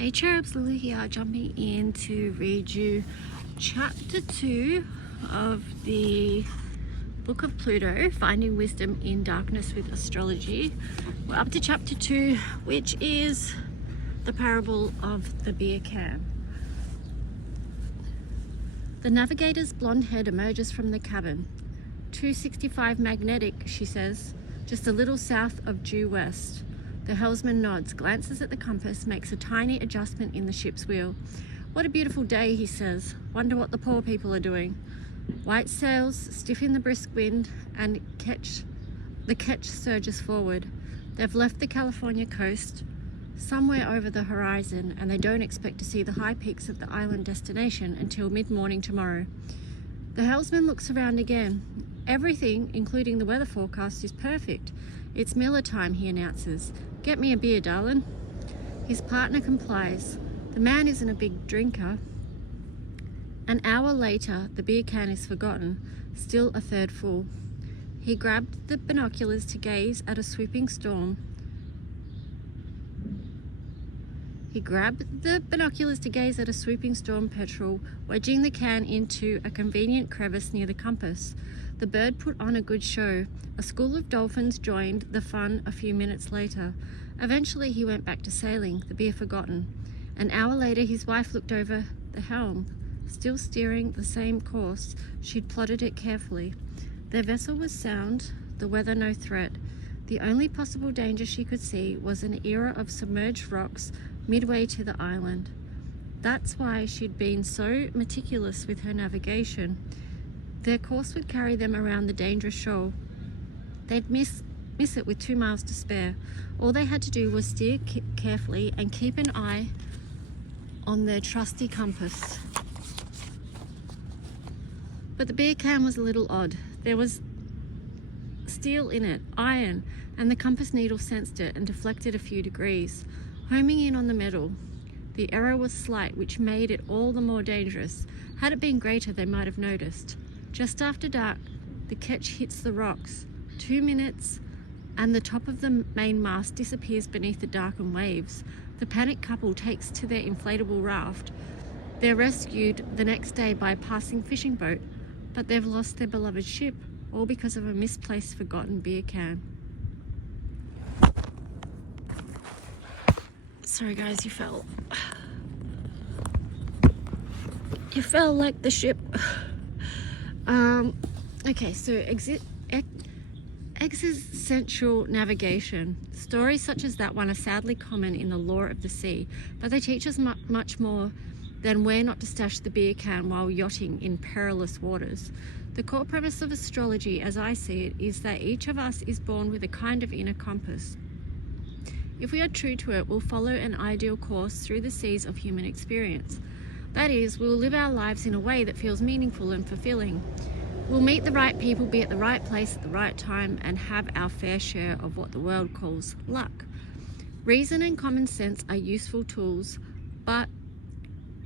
Hey Cherubs, Lily here, jumping in to read you chapter 2 of the book of Pluto, Finding Wisdom in Darkness with Astrology. We're up to chapter 2, which is the parable of the beer can. The navigator's blonde head emerges from the cabin. 265 magnetic, she says, just a little south of due west. The helmsman nods, glances at the compass, makes a tiny adjustment in the ship's wheel. What a beautiful day, he says. Wonder what the poor people are doing. White sails stiff in the brisk wind, and the ketch surges forward. They've left the California coast, somewhere over the horizon, and they don't expect to see the high peaks of the island destination until mid-morning tomorrow. The helmsman looks around again. Everything, including the weather forecast, is perfect. It's Miller time, he announces. Get me a beer, darling. His partner complies. The man isn't a big drinker. An hour later, the beer can is forgotten, still a third full. He grabbed the binoculars to gaze at a swooping storm. Petrel, wedging the can into a convenient crevice near the compass. The bird put on a good show. A school of dolphins joined the fun a few minutes later. Eventually he went back to sailing, the beer forgotten. An hour later his wife looked over the helm, still steering the same course. She'd plotted it carefully. Their vessel was sound, the weather no threat. The only possible danger she could see was an era of submerged rocks midway to the island. That's why she'd been so meticulous with her navigation. Their course would carry them around the dangerous shoal. They'd miss it with 2 miles to spare. All they had to do was steer carefully and keep an eye on their trusty compass. But the beer can was a little odd. There was steel in it, iron, and the compass needle sensed it and deflected a few degrees, homing in on the metal. The error was slight, which made it all the more dangerous. Had it been greater, they might have noticed. Just after dark, the ketch hits the rocks. 2 minutes, and the top of the main mast disappears beneath the darkened waves. The panicked couple takes to their inflatable raft. They're rescued the next day by a passing fishing boat, but they've lost their beloved ship, all because of a misplaced, forgotten beer can. Sorry guys, you fell. You fell like the ship. Okay, so existential navigation. Stories such as that one are sadly common in the lore of the sea, but they teach us much more than where not to stash the beer can while yachting in perilous waters. The core premise of astrology, as I see it, is that each of us is born with a kind of inner compass. If we are true to it, we'll follow an ideal course through the seas of human experience. That is, we'll live our lives in a way that feels meaningful and fulfilling. We'll meet the right people, be at the right place at the right time, and have our fair share of what the world calls luck. Reason and common sense are useful tools, but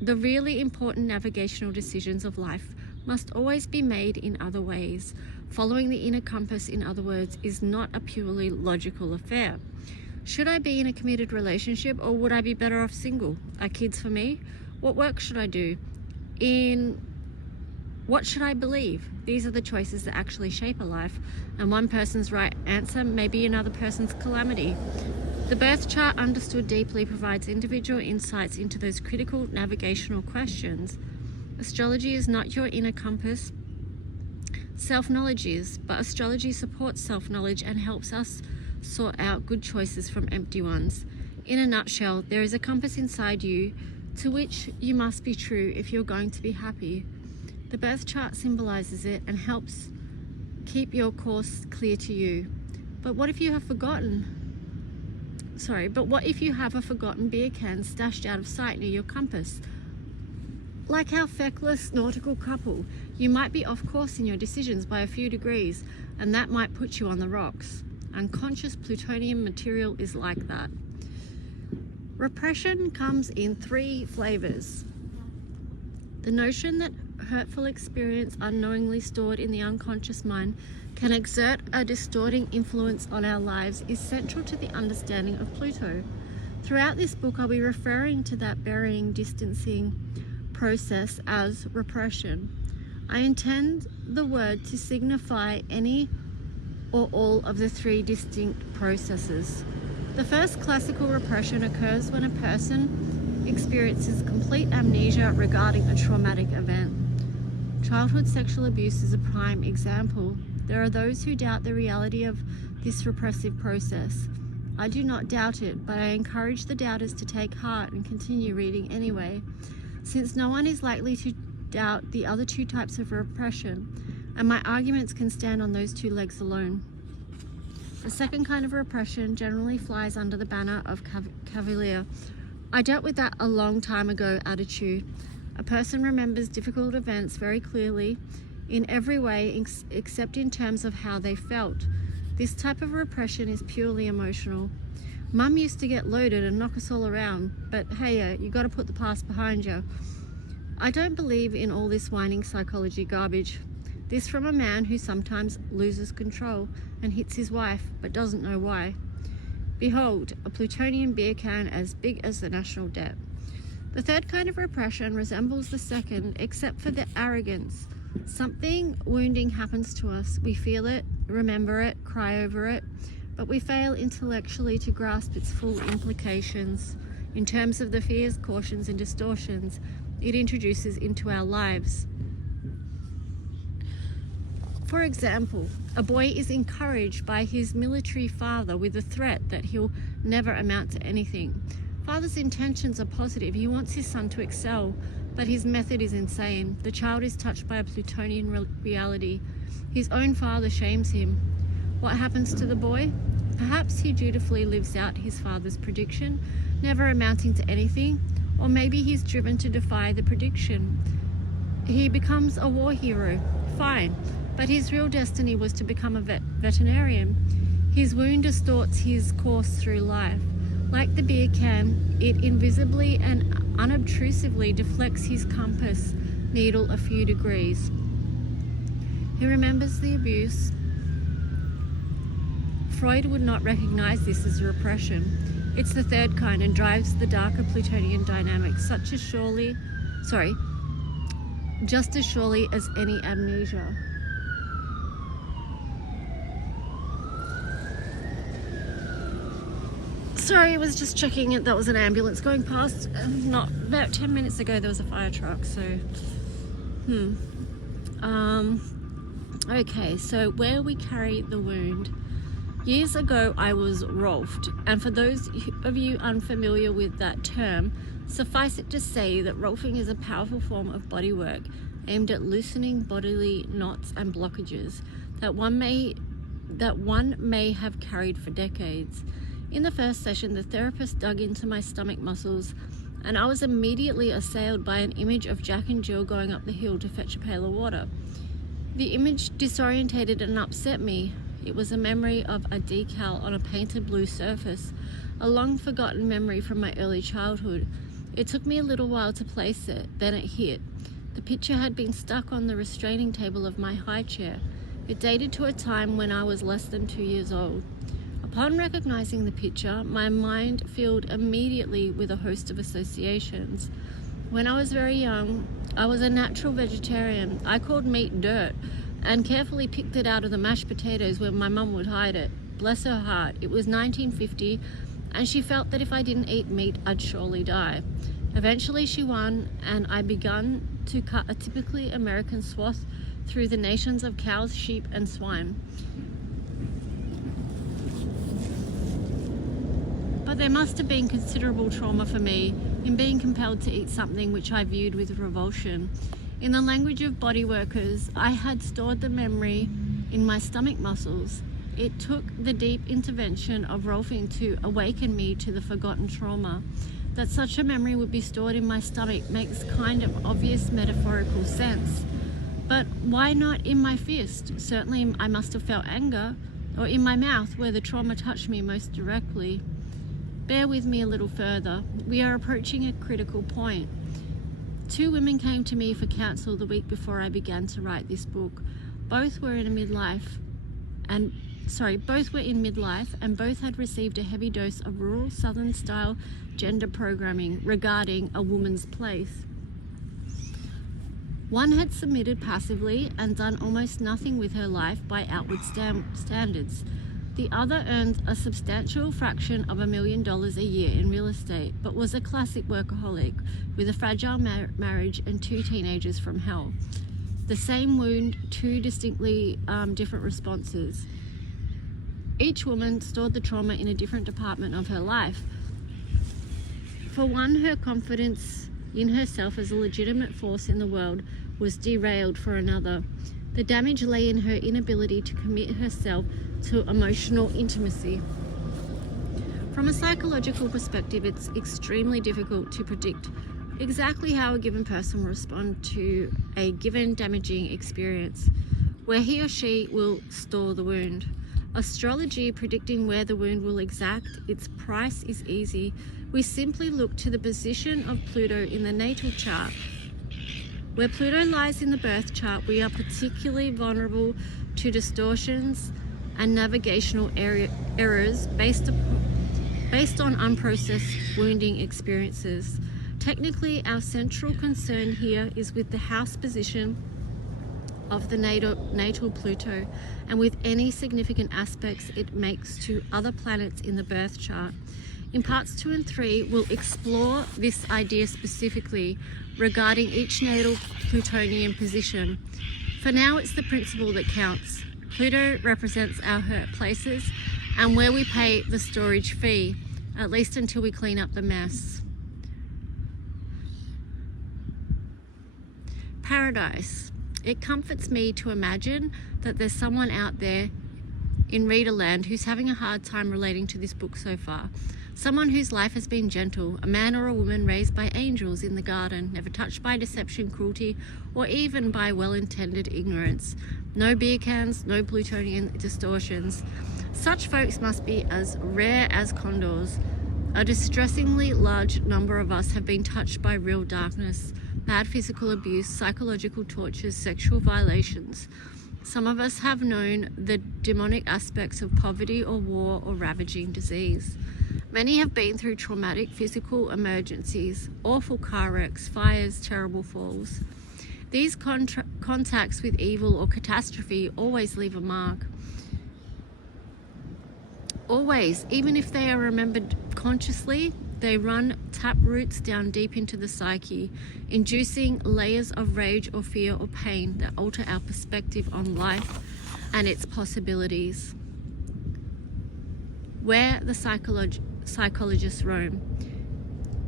the really important navigational decisions of life must always be made in other ways. Following the inner compass, in other words, is not a purely logical affair. Should I be in a committed relationship, or would I be better off single? Are kids for me? What work should I do? What should I believe? These are the choices that actually shape a life, and one person's right answer may be another person's calamity. The birth chart, understood deeply, provides individual insights into those critical navigational questions. Astrology is not your inner compass. Self-knowledge is, but astrology supports self-knowledge and helps us sort out good choices from empty ones. In a nutshell, there is a compass inside you to which you must be true if you're going to be happy. The birth chart symbolizes it and helps keep your course clear to you. But what if you have a forgotten beer can stashed out of sight near your compass? Like our feckless nautical couple, you might be off course in your decisions by a few degrees, and that might put you on the rocks. Unconscious plutonium material is like that. Repression comes in 3 flavors. The notion that hurtful experience unknowingly stored in the unconscious mind can exert a distorting influence on our lives is central to the understanding of Pluto. Throughout this book, I'll be referring to that burying, distancing process as repression. I intend the word to signify any or all of the three distinct processes. The first classical repression occurs when a person experiences complete amnesia regarding a traumatic event. Childhood sexual abuse is a prime example. There are those who doubt the reality of this repressive process. I do not doubt it, but I encourage the doubters to take heart and continue reading anyway, since no one is likely to doubt the other two types of repression, and my arguments can stand on those two legs alone. The second kind of repression generally flies under the banner of cavalier. I dealt with that a long time ago attitude. A person remembers difficult events very clearly in every way except in terms of how they felt. This type of repression is purely emotional. Mum used to get loaded and knock us all around, but hey, you got to put the past behind you. I don't believe in all this whining psychology garbage. This from a man who sometimes loses control and hits his wife, but doesn't know why. Behold, a plutonium beer can as big as the national debt. The third kind of repression resembles the second, except for the arrogance. Something wounding happens to us. We feel it, remember it, cry over it, but we fail intellectually to grasp its full implications in terms of the fears, cautions, and distortions it introduces into our lives. For example, a boy is encouraged by his military father with the threat that he'll never amount to anything. Father's intentions are positive. He wants his son to excel, but his method is insane. The child is touched by a plutonian reality. His own father shames him. What happens to the boy? Perhaps he dutifully lives out his father's prediction, never amounting to anything, or maybe he's driven to defy the prediction. He becomes a war hero. Fine, but his real destiny was to become a veterinarian. His wound distorts his course through life. Like the beer can, it invisibly and unobtrusively deflects his compass needle a few degrees. He remembers the abuse. Freud would not recognize this as repression. It's the third kind and drives the darker plutonian dynamics, just as surely as any amnesia. Sorry, I was just checking it. That was an ambulance going past. Not about 10 minutes ago there was a fire truck, so okay, so where we carry the wound. Years ago I was rolfed, and for those of you unfamiliar with that term, suffice it to say that rolfing is a powerful form of bodywork aimed at loosening bodily knots and blockages that one may have carried for decades. In the first session, the therapist dug into my stomach muscles, and I was immediately assailed by an image of Jack and Jill going up the hill to fetch a pail of water. The image disorientated and upset me. It was a memory of a decal on a painted blue surface, a long-forgotten memory from my early childhood. It took me a little while to place it, then it hit. The picture had been stuck on the restraining table of my high chair. It dated to a time when I was less than 2 years old. Upon recognizing the picture, my mind filled immediately with a host of associations. When I was very young, I was a natural vegetarian. I called meat dirt and carefully picked it out of the mashed potatoes where my mum would hide it. Bless her heart, it was 1950, and she felt that if I didn't eat meat, I'd surely die. Eventually she won, and I began to cut a typically American swath through the nations of cows, sheep, and swine. But there must have been considerable trauma for me in being compelled to eat something which I viewed with revulsion. In the language of body workers, I had stored the memory in my stomach muscles. It took the deep intervention of rolfing to awaken me to the forgotten trauma. That such a memory would be stored in my stomach makes kind of obvious metaphorical sense. But why not in my fist? Certainly I must have felt anger, or in my mouth where the trauma touched me most directly. Bear with me a little further. We are approaching a critical point. 2 women came to me for counsel the week before I began to write this book. Both were in a midlife, and both were in midlife, and both had received a heavy dose of rural Southern style gender programming regarding a woman's place. One had submitted passively and done almost nothing with her life by outward standards. The other earned a substantial fraction of $1 million a year in real estate, but was a classic workaholic with a fragile marriage and 2 teenagers from hell. The same wound, 2 distinctly different responses. Each woman stored the trauma in a different department of her life. For one, her confidence in herself as a legitimate force in the world was derailed. For another, the damage lay in her inability to commit herself to emotional intimacy. From a psychological perspective, it's extremely difficult to predict exactly how a given person will respond to a given damaging experience, where he or she will store the wound. Astrology predicting where the wound will exact its price is easy. We simply look to the position of Pluto in the natal chart. Where Pluto lies in the birth chart, we are particularly vulnerable to distortions and navigational errors based on unprocessed wounding experiences. Technically, our central concern here is with the house position of the natal Pluto, and with any significant aspects it makes to other planets in the birth chart. In parts 2 and 3, we'll explore this idea specifically regarding each natal Plutonian position. For now, it's the principle that counts. Pluto represents our hurt places and where we pay the storage fee, at least until we clean up the mess. Paradise. It comforts me to imagine that there's someone out there in Readerland who's having a hard time relating to this book so far. Someone whose life has been gentle, a man or a woman raised by angels in the garden, never touched by deception, cruelty, or even by well-intended ignorance. No beer cans, no Plutonian distortions. Such folks must be as rare as condors. A distressingly large number of us have been touched by real darkness, bad physical abuse, psychological tortures, sexual violations. Some of us have known the demonic aspects of poverty or war or ravaging disease. Many have been through traumatic physical emergencies, awful car wrecks, fires, terrible falls. These contacts with evil or catastrophe always leave a mark. Always, even if they are remembered consciously, they run tap roots down deep into the psyche, inducing layers of rage or fear or pain that alter our perspective on life and its possibilities. Where the psychologists roam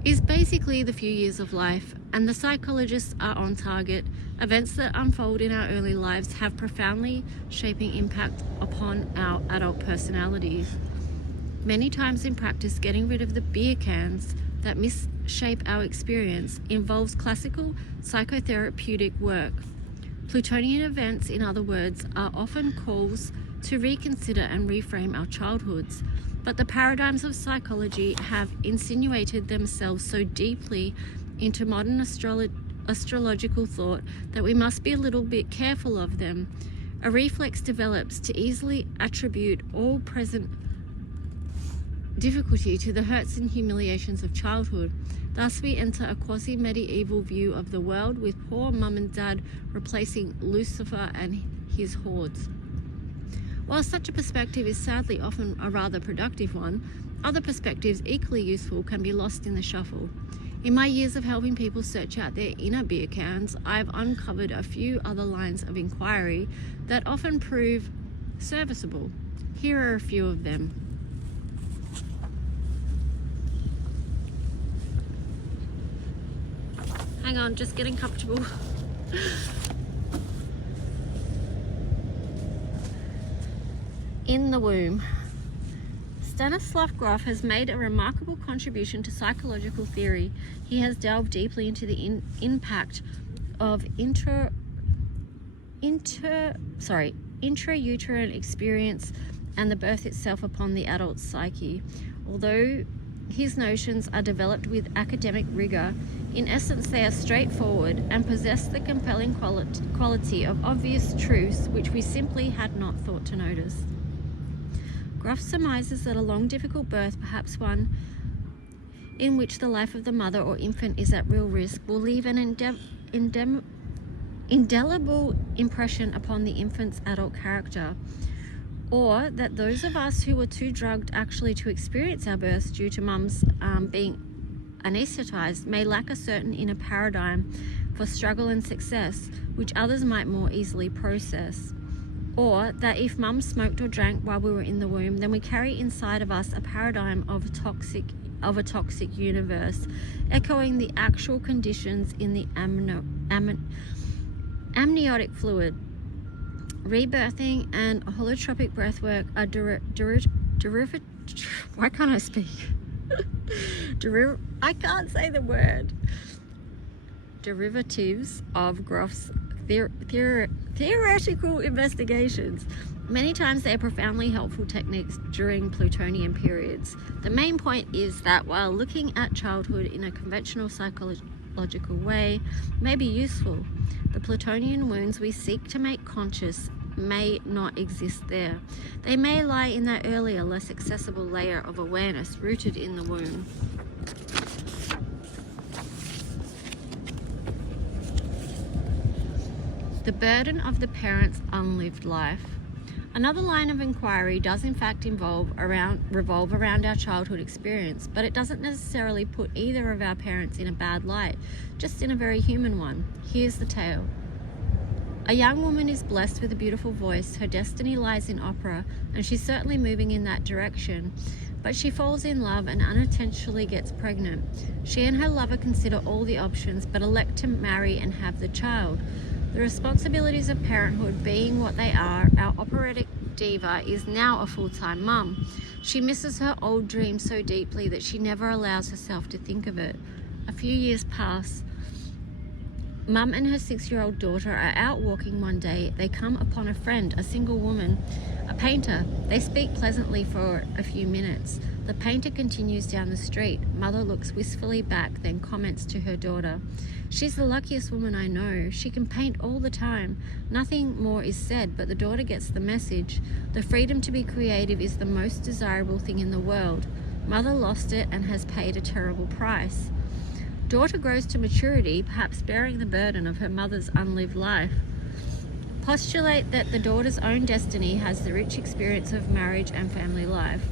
is basically the few years of life, and the psychologists are on target. Events that unfold in our early lives have profoundly shaping impact upon our adult personalities. Many times in practice, getting rid of the beer cans that misshape our experience involves classical psychotherapeutic work. Plutonian events, in other words, are often calls to reconsider and reframe our childhoods, but the paradigms of psychology have insinuated themselves so deeply into modern astrological thought that we must be a little bit careful of them. A reflex develops to easily attribute all present difficulty to the hurts and humiliations of childhood. Thus we enter a quasi-medieval view of the world, with poor mum and dad replacing Lucifer and his hordes. While such a perspective is sadly often a rather productive one, other perspectives equally useful can be lost in the shuffle. In my years of helping people search out their inner beer cans, I've uncovered a few other lines of inquiry that often prove serviceable. Here are a few of them. Hang on, just getting comfortable. In the womb. Stanislav Grof has made a remarkable contribution to psychological theory. He has delved deeply into the impact of intrauterine experience and the birth itself upon the adult psyche. Although his notions are developed with academic rigor, in essence they are straightforward and possess the compelling quality of obvious truths which we simply had not thought to notice. Groff surmises that a long, difficult birth, perhaps one in which the life of the mother or infant is at real risk, will leave an indelible impression upon the infant's adult character, or that those of us who were too drugged actually to experience our births due to mums being anesthetized may lack a certain inner paradigm for struggle and success, which others might more easily process. Or that if mum smoked or drank while we were in the womb, then we carry inside of us a paradigm of a toxic universe, echoing the actual conditions in the amniotic fluid. Rebirthing and holotropic breathwork are why can't I speak? I can't say the word. Derivatives of Groff's theoretical investigations. Many times they are profoundly helpful techniques during Plutonian periods. The main point is that while looking at childhood in a conventional psychological way may be useful, the Plutonian wounds we seek to make conscious may not exist there. They may lie in that earlier, less accessible layer of awareness rooted in the womb. The burden of the parent's unlived life. Another line of inquiry does in fact revolve around our childhood experience, but it doesn't necessarily put either of our parents in a bad light, just in a very human one. Here's the tale. A young woman is blessed with a beautiful voice. Her destiny lies in opera, and she's certainly moving in that direction. But she falls in love and unintentionally gets pregnant. She and her lover consider all the options, but elect to marry and have the child. The responsibilities of parenthood being what they are, our operatic diva is now a full-time mum. She misses her old dream so deeply that she never allows herself to think of it. A few years pass. Mum and her 6-year-old daughter are out walking one day. They come upon a friend, a single woman, a painter. They speak pleasantly for a few minutes. The painter continues down the street. Mother looks wistfully back, then comments to her daughter, "She's the luckiest woman I know. She can paint all the time." Nothing more is said, but the daughter gets the message. The freedom to be creative is the most desirable thing in the world. Mother lost it and has paid a terrible price. Daughter grows to maturity, perhaps bearing the burden of her mother's unlived life. Postulate that the daughter's own destiny has the rich experience of marriage and family life.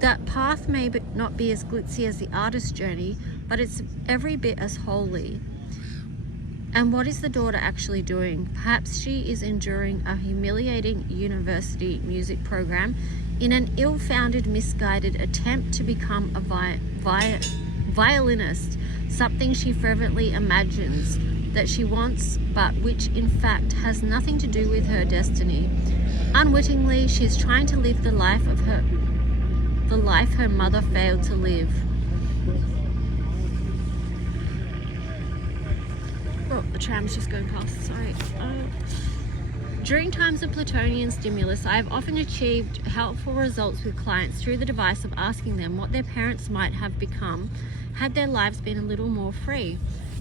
That path may not be as glitzy as the artist's journey, but it's every bit as holy. And what is the daughter actually doing? Perhaps she is enduring a humiliating university music program in an ill-founded, misguided attempt to become a violinist, something she fervently imagines that she wants, but which in fact has nothing to do with her destiny. Unwittingly, she is trying to live the life her mother failed to live. Oh, the tram's just going past, sorry. During times of Plutonian stimulus, I have often achieved helpful results with clients through the device of asking them what their parents might have become had their lives been a little more free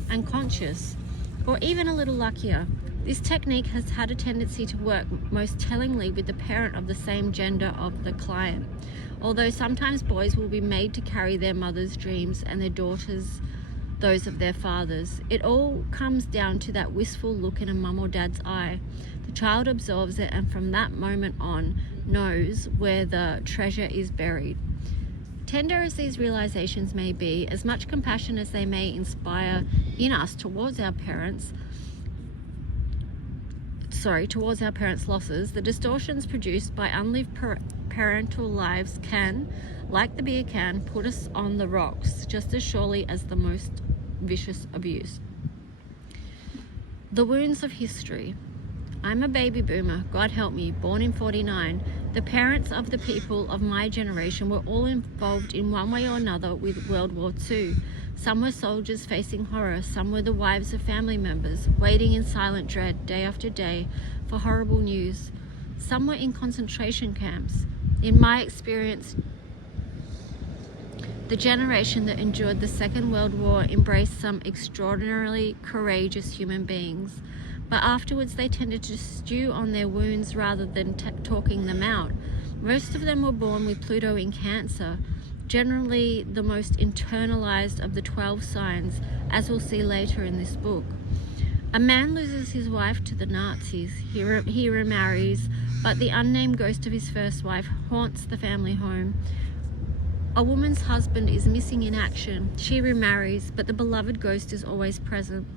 and conscious, or even a little luckier. This technique has had a tendency to work most tellingly with the parent of the same gender of the client, although sometimes boys will be made to carry their mother's dreams and their daughters those of their fathers. It all comes down to that wistful look in a mum or dad's eye. The child absorbs it and from that moment on knows where the treasure is buried. Tender as these realizations may be, as much compassion as they may inspire in us towards our parents' losses, the distortions produced by unlived parental lives can, like the beer can, put us on the rocks just as surely as the most vicious abuse. The wounds of history. I'm a baby boomer, God help me, born in 49. The parents of the people of my generation were all involved in one way or another with World War II. Some were soldiers facing horror, some were the wives of family members, waiting in silent dread day after day for horrible news. Some were in concentration camps. In my experience, the generation that endured the Second World War embraced some extraordinarily courageous human beings, but afterwards they tended to stew on their wounds rather than talking them out. Most of them were born with Pluto in Cancer, generally the most internalized of the 12 signs, as we'll see later in this book. A man loses his wife to the Nazis. He remarries, but the unnamed ghost of his first wife haunts the family home. A woman's husband is missing in action. She remarries, but the beloved ghost is always present.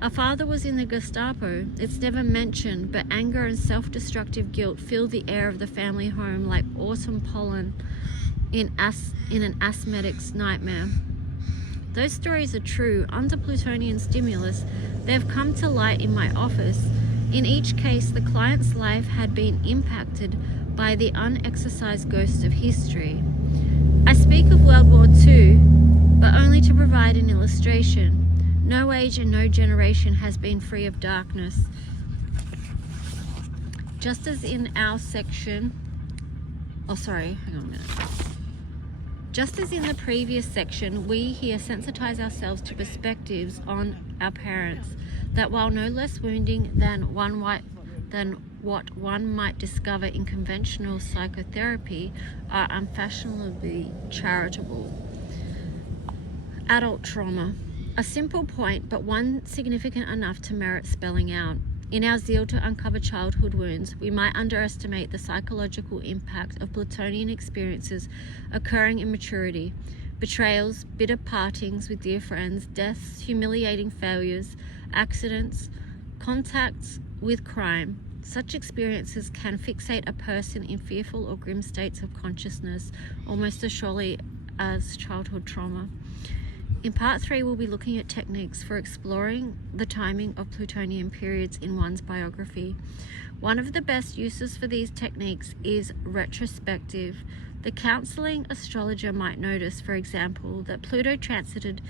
A father was in the Gestapo. It's never mentioned, but anger and self-destructive guilt fill the air of the family home like autumn pollen in an asthmatic's nightmare. Those stories are true. Under Plutonian stimulus, they've come to light in my office. In each case, the client's life had been impacted by the unexorcised ghosts of history. I speak of World War II, but only to provide an illustration. No age and no generation has been free of darkness. Just as in our section, hang on a minute. Just as in the previous section, we here sensitize ourselves to perspectives on our parents that, while no less wounding than what one might discover in conventional psychotherapy, are unfashionably charitable. Adult trauma. A simple point, but one significant enough to merit spelling out. In our zeal to uncover childhood wounds, we might underestimate the psychological impact of Plutonian experiences occurring in maturity. Betrayals, bitter partings with dear friends, deaths, humiliating failures, accidents, contacts with crime. Such experiences can fixate a person in fearful or grim states of consciousness, almost as surely as childhood trauma. In part 3, we'll be looking at techniques for exploring the timing of Plutonian periods in one's biography. One of the best uses for these techniques is retrospective. The counseling astrologer might notice, for example, that Pluto transited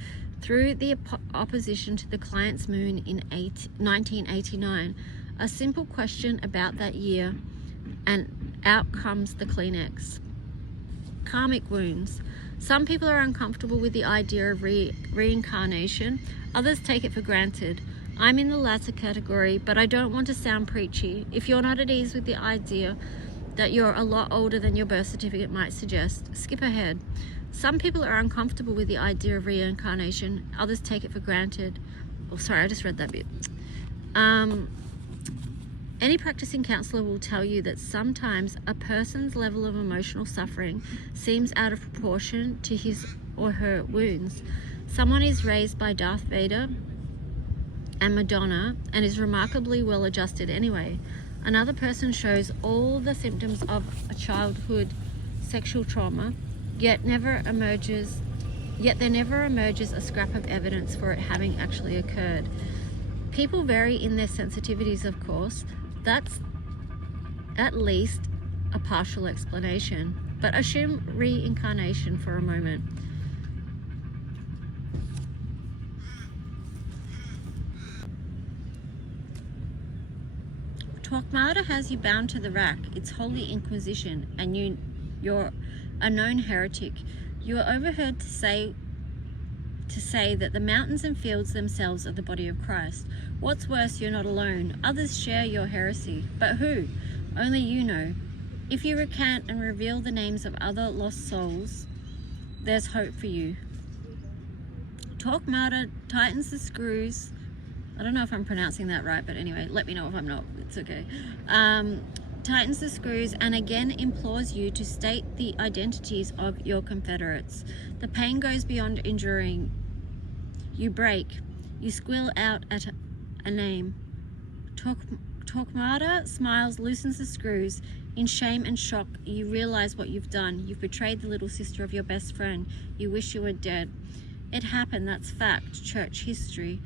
through the opposition to the client's moon in 1989. A simple question about that year, and out comes the Kleenex. Karmic wounds. Some people are uncomfortable with the idea of reincarnation. Others take it for granted. I'm in the latter category, but I don't want to sound preachy. If you're not at ease with the idea that you're a lot older than your birth certificate might suggest, skip ahead. Some people are uncomfortable with the idea of reincarnation. Others take it for granted. Oh, sorry, I just read that bit. Any practicing counselor will tell you that sometimes a person's level of emotional suffering seems out of proportion to his or her wounds. Someone is raised by Darth Vader and Madonna and is remarkably well adjusted anyway. Another person shows all the symptoms of a childhood sexual trauma, yet there never emerges a scrap of evidence for it having actually occurred. People vary in their sensitivities, of course. That's at least a partial explanation, but assume reincarnation for a moment. Torquemada has you bound to the rack. It's holy inquisition, and you're a known heretic. You are overheard to say that the mountains and fields themselves are the body of Christ. What's worse, you're not alone. Others share your heresy. But who? Only you know. If you recant and reveal the names of other lost souls, there's hope for you. Torquemada tightens the screws. I don't know if I'm pronouncing that right, but anyway, let me know if I'm not. It's okay. Tightens the screws and again implores you to state the identities of your confederates. The pain goes beyond enduring. You break. You squeal out at a name. Torquemada smiles, loosens the screws. In shame and shock, you realize what you've done. You've betrayed the little sister of your best friend. You wish you were dead. It happened, that's fact, church history.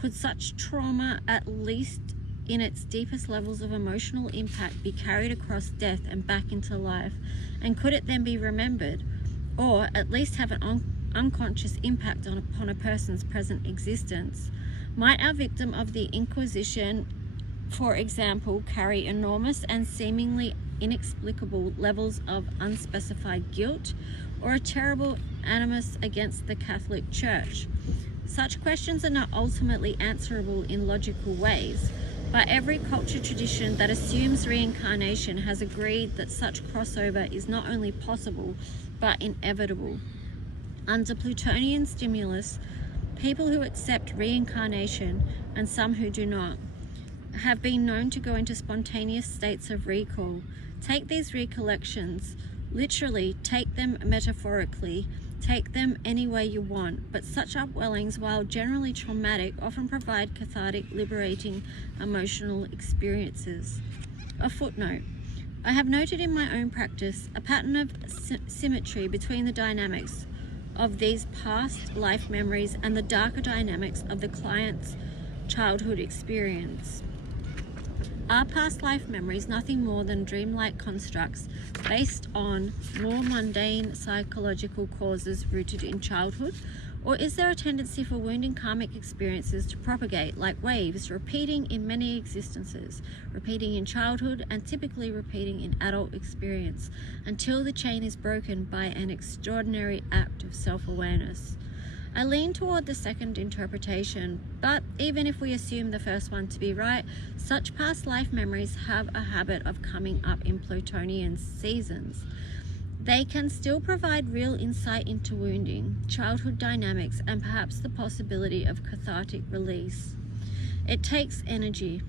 Could such trauma, at least in its deepest levels of emotional impact, be carried across death and back into life? And could it then be remembered? Or at least have an unconscious impact upon a person's present existence? Might our victim of the Inquisition, for example, carry enormous and seemingly inexplicable levels of unspecified guilt, or a terrible animus against the Catholic Church? Such questions are not ultimately answerable in logical ways, But every culture tradition that assumes reincarnation has agreed that such crossover is not only possible, but inevitable. Under Plutonian stimulus, people who accept reincarnation, and some who do not, have been known to go into spontaneous states of recall. Take these recollections literally, take them metaphorically, take them any way you want, but such upwellings, while generally traumatic, often provide cathartic, liberating, emotional experiences. A footnote. I have noted in my own practice a pattern of symmetry between the dynamics of these past life memories and the darker dynamics of the client's childhood experience. Are past life memories nothing more than dreamlike constructs based on more mundane psychological causes rooted in childhood? Or is there a tendency for wounding karmic experiences to propagate like waves, repeating in many existences, repeating in childhood and typically repeating in adult experience, until the chain is broken by an extraordinary act of self-awareness? I lean toward the second interpretation, but even if we assume the first one to be right, such past life memories have a habit of coming up in Plutonian seasons. They can still provide real insight into wounding, childhood dynamics, and perhaps the possibility of cathartic release. It takes energy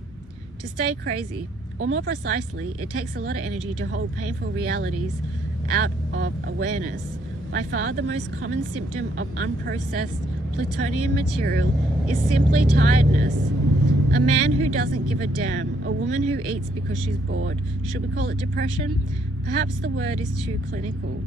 to stay crazy, or more precisely, it takes a lot of energy to hold painful realities out of awareness. By far the most common symptom of unprocessed plutonian material is simply tiredness. A man who doesn't give a damn, a woman who eats because she's bored. Should we call it depression? Perhaps the word is too clinical.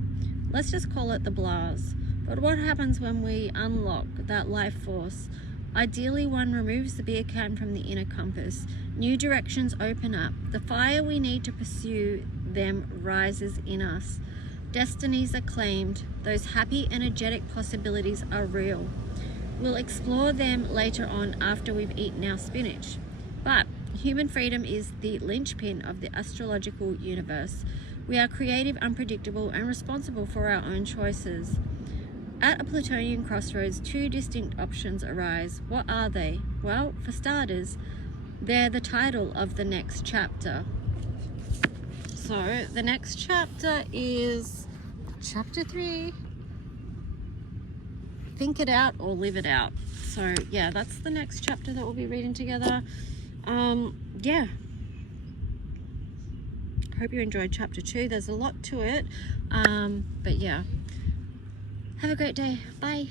Let's just call it the blahs. But what happens when we unlock that life force? Ideally, one removes the beer can from the inner compass. New directions open up. The fire we need to pursue them rises in us. Destinies are claimed. Those happy, energetic possibilities are real. We'll explore them later on after we've eaten our spinach. But human freedom is the linchpin of the astrological universe. We are creative, unpredictable, and responsible for our own choices. At a Plutonian crossroads, two distinct options arise. What are they? Well, for starters, they're the title of the next chapter. So the next chapter is chapter 3, Think It Out or Live It Out. So yeah, that's the next chapter that we'll be reading together. Yeah, hope you enjoyed chapter 2. There's a lot to it, but yeah, have a great day. Bye.